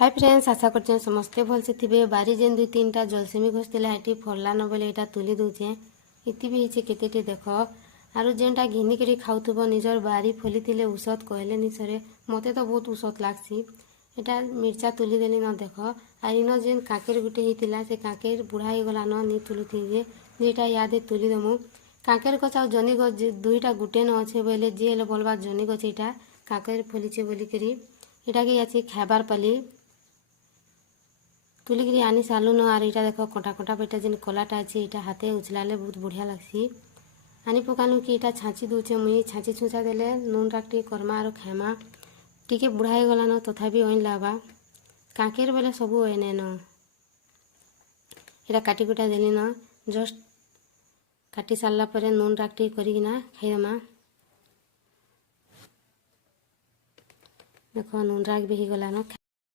Hi friends, आशा करछे समस्ते भल से थिबे। बारी जेन दुई तीन टा जलसेमी घोषला हेटी फरला न बोले एटा तुली दूचे। इति भी हिचे केतेटे देख आरु जेनटा घिनिकरी खाउथबो निजर बारी फलिथिले औषध कहले नि सरे। मते तो बहुत औषध लागसी। एटा मिर्चा तुली देली न देख। आर इन जेन काकेर गुटे हितिला से काकेर बुढ़ा ही गला न नी तुलुथि जेटा यादे तुली देमु। काकेर गछ आ जनी गछ दुईटा गुटे न अच्छे बोले जे हेले बोलबा जनी गछ एटा काकेर फलिछे बोली करी एटा के याची खाबार पाली तुलिकी आनी सालू न। आर इटा देख कटा कटा बेटा जेन कलाटा अच्छे इटा हाथे उछलाले बहुत बढ़िया लगसी। आनी पकानु कि इटा छाँची दूचे मुई छाँची छुँचा देले नून राखटी करमा आरो खाइमा। टिके बुढ़ा ही गला न तथापि ओइन लाबा काकेर बेले सबू ओइने न। इटा काटी कुटा देली न जस्ट काटी सारला परे नून राखटी करिकिना खाइदेमा। देख नून राख भी गला न।